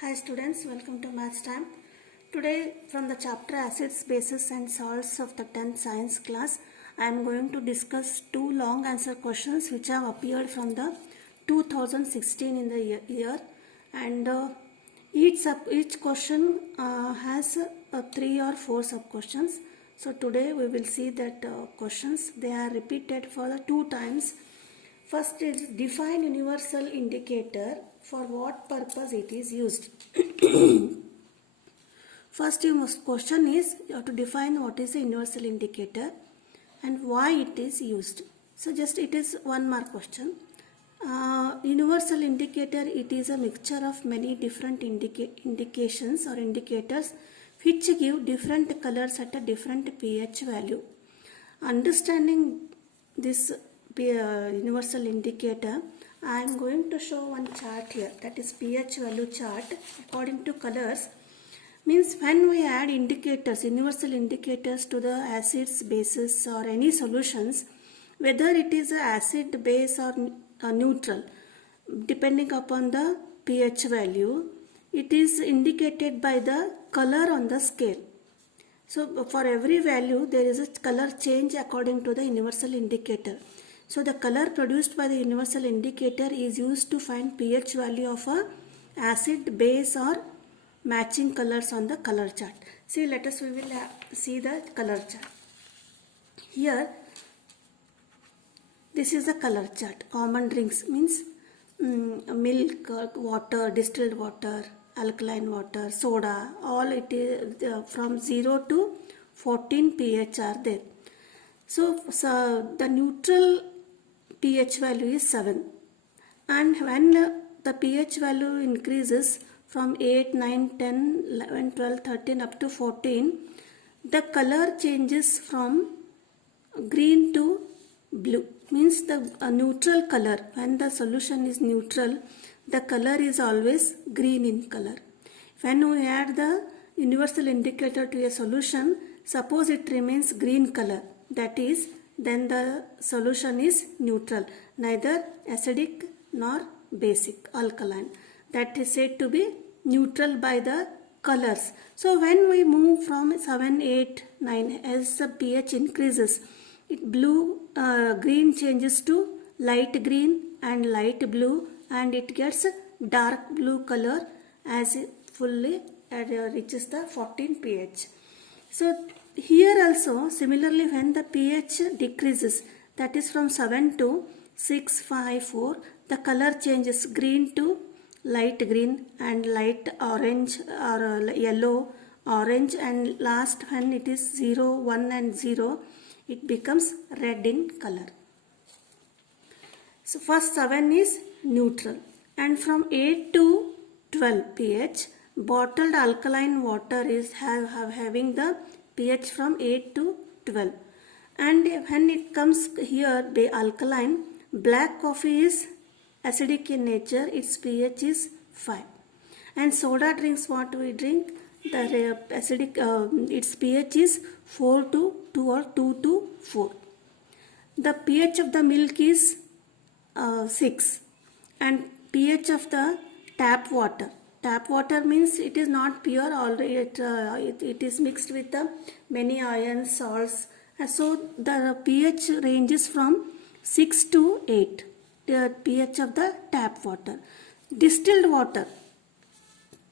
Hi students, welcome to Maths Time. Today from the chapter Acids, Bases and Salts of the 10th Science class, I am going to discuss two long answer questions which have appeared from the 2016 in the year, and each question has 3 or 4 sub questions. So today we will see that questions, they are repeated for the 2 times. First is define universal indicator, for what purpose it is used. First question is you have to define what is a universal indicator and why it is used. So just it is 1 mark question. Universal indicator, it is a mixture of many different indications or indicators which give different colors at a different pH value. Understanding this universal indicator, I am going to show one chart here, that is pH value chart according to colors. Means when we add indicators, universal indicators to the acids, bases or any solutions, whether it is a acid, base or neutral, depending upon the pH value, it is indicated by the color on the scale. So for every value there is a color change according to the universal indicator. So the color produced by the universal indicator is used to find pH value of a acid, base or matching colors on the color chart. See, we will see the color chart. Here, this is the color chart. Common drinks means milk, water, distilled water, alkaline water, soda, all it is from 0 to 14 pH are there. So the neutral pH value is 7, and when the pH value increases from 8, 9, 10, 11, 12, 13 up to 14, the color changes from green to blue. Means the neutral color, when the solution is neutral, the color is always green in color. When we add the universal indicator to a solution, suppose it remains green color, that is, then the solution is neutral, neither acidic nor basic, alkaline. That is said to be neutral by the colors. So when we move from 7, 8, 9, as the pH increases, green changes to light green and light blue, and it gets dark blue color as it fully reaches the 14 pH. So here also similarly, when the pH decreases, that is from 7 to 6, 5, 4, the color changes green to light green and light orange or yellow, orange, and last when it is 0, 1 and 0, it becomes red in color. So first 7 is neutral, and from 8 to 12 pH, bottled alkaline water is having the pH from 8 to 12, and when it comes here the alkaline, black coffee is acidic in nature, its pH is 5, and soda drinks, what we drink, the acidic its pH is 4 to 2 or 2 to 4. The pH of the milk is 6, and pH of the tap water. Tap water means it is not pure, already it is mixed with the many ions, salts. So the pH ranges from 6 to 8, the pH of the tap water. Distilled water,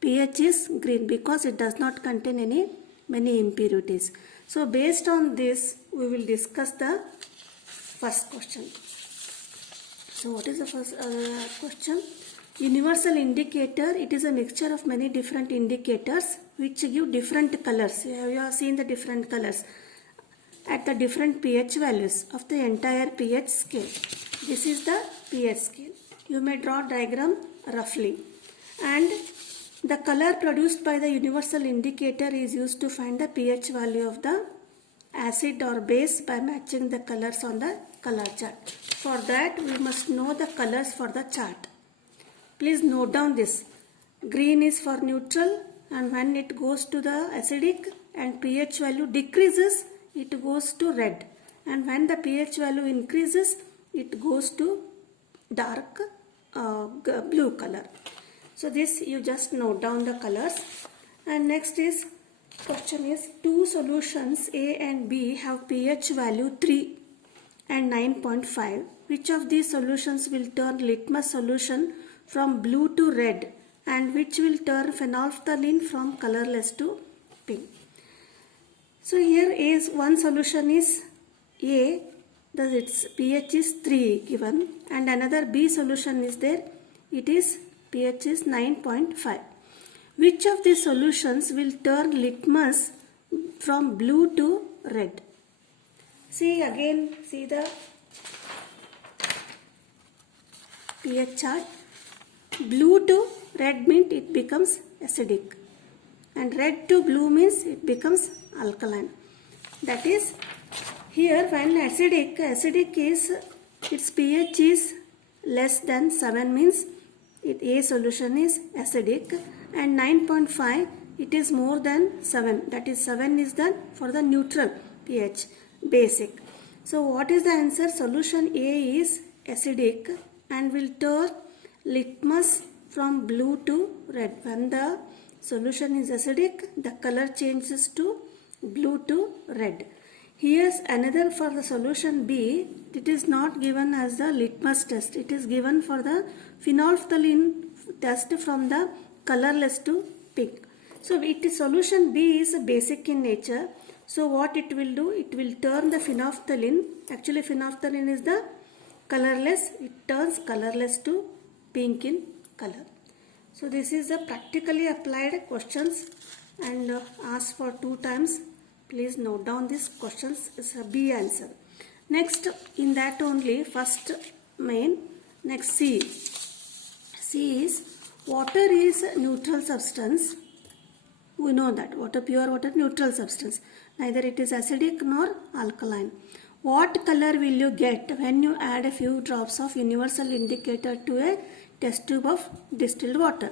pH is green because it does not contain many impurities. So based on this, we will discuss the first question. So what is the first question? Universal indicator, it is a mixture of many different indicators which give different colors. You have seen the different colors at the different pH values of the entire pH scale. This is the pH scale. You may draw diagram roughly. And the color produced by the universal indicator is used to find the pH value of the acid or base by matching the colors on the color chart. For that, we must know the colors for the chart. Please note down this. Green is for neutral, and when it goes to the acidic and pH value decreases, it goes to red, and when the pH value increases, it goes to dark blue color. So this you just note down the colors. And next is question is two solutions A and B have pH value 3 and 9.5. Which of these solutions will turn litmus solution from blue to red and which will turn phenolphthalein from colorless to pink? So here is one solution is A, that its pH is 3 given, and another B solution is there, it is pH is 9.5. Which of these solutions will turn litmus from blue to red? See again, see the pH chart. Blue to red means it becomes acidic, and red to blue means it becomes alkaline. That is, here when acidic is, its pH is less than 7 means A solution is acidic, and 9.5 it is more than 7, that is 7 is the for the neutral pH, basic. So what is the answer? Solution A is acidic and will turn litmus from blue to red. When the solution is acidic, the color changes to blue to red. Here's another for the solution B. It is not given as the litmus test. It is given for the phenolphthalein test from the colorless to pink. So solution B is basic in nature. So what it will do? It will turn the phenolphthalein. Actually phenolphthalein is the colorless. It turns colorless to pink in color. So this is the practically applied questions and asked for 2 times. Please note down these questions. It's a B answer. Next, in that only, first main, next C. C is water is neutral substance. We know that water, pure water, neutral substance. Neither it is acidic nor alkaline. What color will you get when you add a few drops of universal indicator to a test tube of distilled water?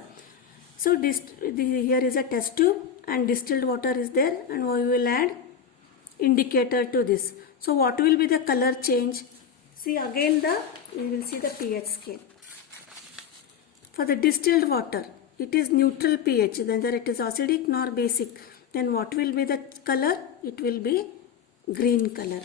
So here is a test tube and distilled water is there, and we will add indicator to this. So what will be the color change? See again we will see the pH scale. For the distilled water, it is neutral pH, neither it is acidic nor basic. Then what will be the color? It will be green color.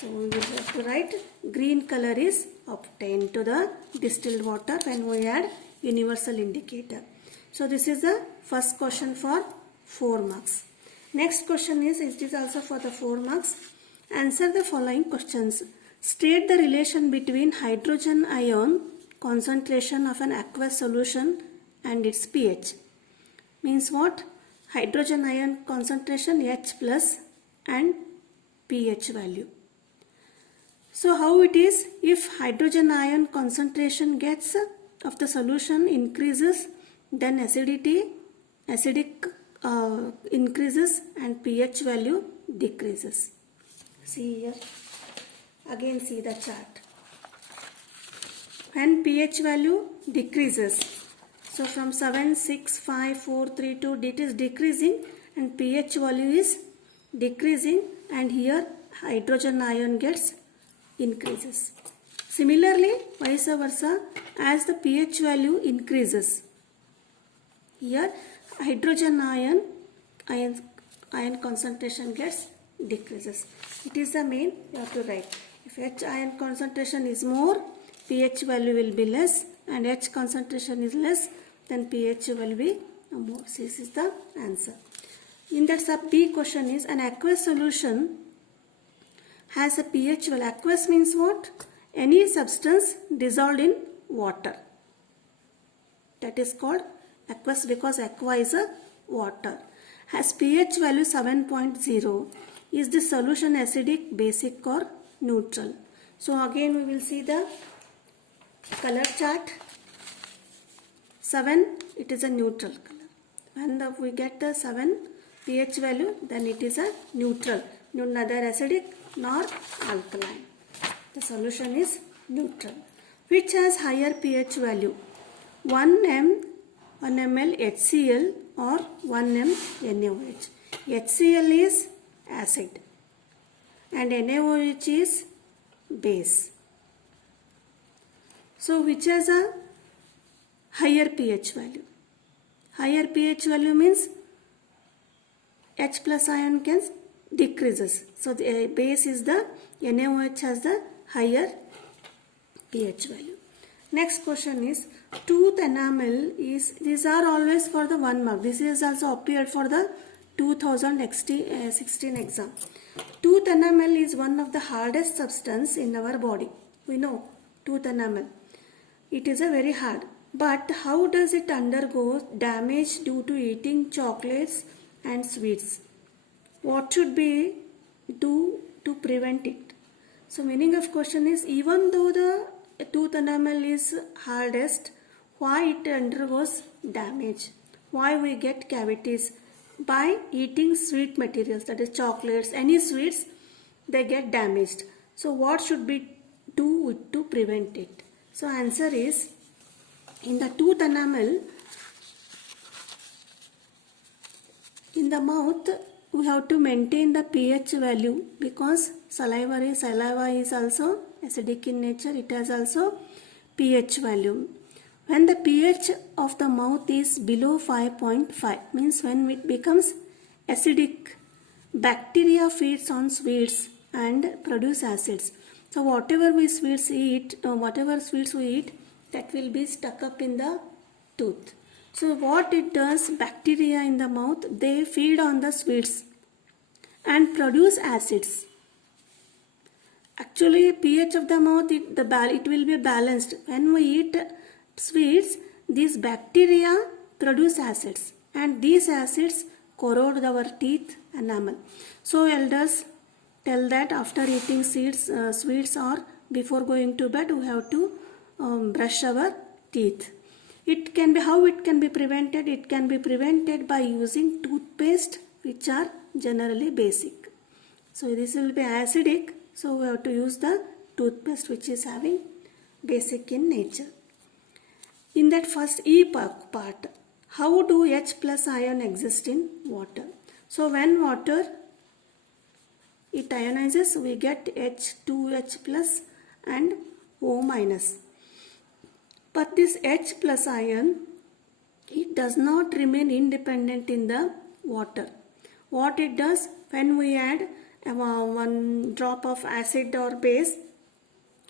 So we will have to write green color is obtained to the distilled water when we add universal indicator. So this is the first question for 4 marks. Next question is, it is also for the 4 marks. Answer the following questions. State the relation between hydrogen ion concentration of an aqueous solution and its pH. Means what? Hydrogen ion concentration H plus and pH value. So how it is? If hydrogen ion concentration gets of the solution increases, then acidic increases and pH value decreases. See here, again see the chart. When pH value decreases, so from 7, 6, 5, 4, 3, 2, it is decreasing and pH value is decreasing, and here hydrogen ion gets increases. Similarly, vice versa, as the pH value increases, here hydrogen ion concentration gets decreases. It is the main you have to write. If H ion concentration is more, pH value will be less, and H concentration is less, then pH will be more. This is the answer. In that sub B question is, an aqueous solution has a pH value. Aqueous means what? Any substance dissolved in water. That is called aqueous, because aqua is a water. Has pH value 7.0. Is the solution acidic, basic or neutral? So again we will see the color chart. 7, it is a neutral color. When we get the 7 pH value, then it is a neutral, neither acidic nor alkaline. The solution is neutral. Which has higher pH value? 1 ml HCl or 1 m NaOH. HCl is acid and NaOH is base. So which has a higher pH value? Higher pH value means H plus ion can decreases. So the base is the NaOH has the higher pH value. Next question is tooth enamel is, these are always for the 1 mark. This is also appeared for the 2016 exam. Tooth enamel is one of the hardest substance in our body. We know tooth enamel. It is a very hard. But how does it undergo damage due to eating chocolates and sweets? What should be do to prevent it? So meaning of question is, even though the tooth enamel is hardest, why it undergoes damage? Why we get cavities? By eating sweet materials, that is chocolates, any sweets, they get damaged. So what should we do to prevent it? So answer is, in the tooth enamel, in the mouth, we have to maintain the pH value because saliva is also acidic in nature. It has also pH value. When the pH of the mouth is below 5.5, means when it becomes acidic, bacteria feeds on sweets and produce acids. So whatever sweets we eat, that will be stuck up in the tooth. So what it does, bacteria in the mouth, they feed on the sweets and produce acids. Actually pH of the mouth, it will be balanced. When we eat sweets, these bacteria produce acids and these acids corrode our teeth enamel. So elders tell that after eating sweets or before going to bed, we have to brush our teeth. It can be, how it can be prevented? It can be prevented by using toothpaste which are generally basic. So this will be acidic, so we have to use the toothpaste which is having basic in nature. In that first E part, how do H plus ion exist in water? So when water, it ionizes, we get H2H plus and O minus. But this H plus ion, it does not remain independent in the water. What it does, when we add 1 drop of acid or base,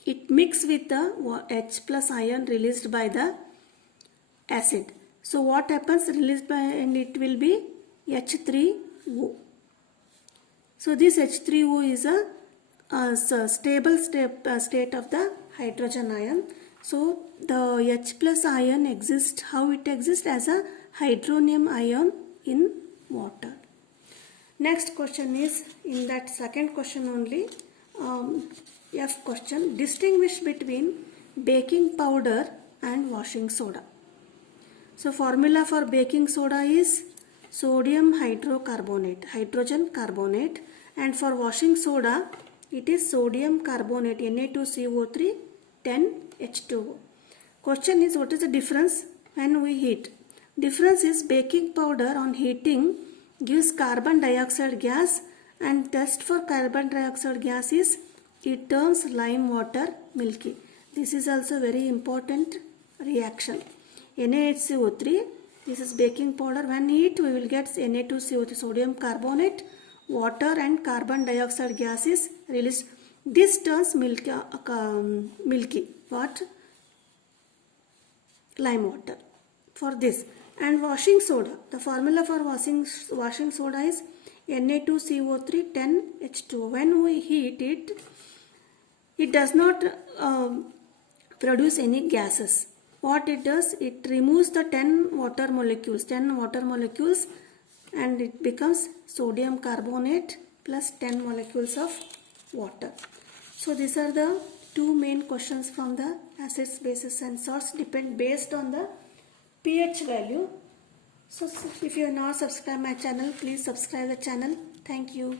it mixes with the H plus ion released by the acid. So what happens, released by, and it will be H3O. So this H3O is a stable state of the hydrogen ion. So the H plus ion exists, how it exists? As a hydronium ion in water. Next question is, in that second question only, F question, distinguish between baking powder and washing soda. So formula for baking soda is sodium hydrocarbonate, hydrogen carbonate, and for washing soda it is sodium carbonate, Na2CO3 10H2O. Question is, what is the difference when we heat? Difference is, baking powder on heating gives carbon dioxide gas, and test for carbon dioxide gas is, it turns lime water milky. This is also very important reaction. NaHCO3, this is baking powder. When heat, we will get Na2CO3, sodium carbonate, water and carbon dioxide gas is released. This turns milky. What? Lime water. For this. And washing soda. The formula for washing soda is Na2CO3 10H2O. When we heat it, it does not produce any gases. What it does, it removes the 10 water molecules, and it becomes sodium carbonate plus 10 molecules of water. So these are the two main questions from the acids, bases and salts, depend based on the pH value. So if you are not subscribed my channel, please subscribe the channel. Thank you.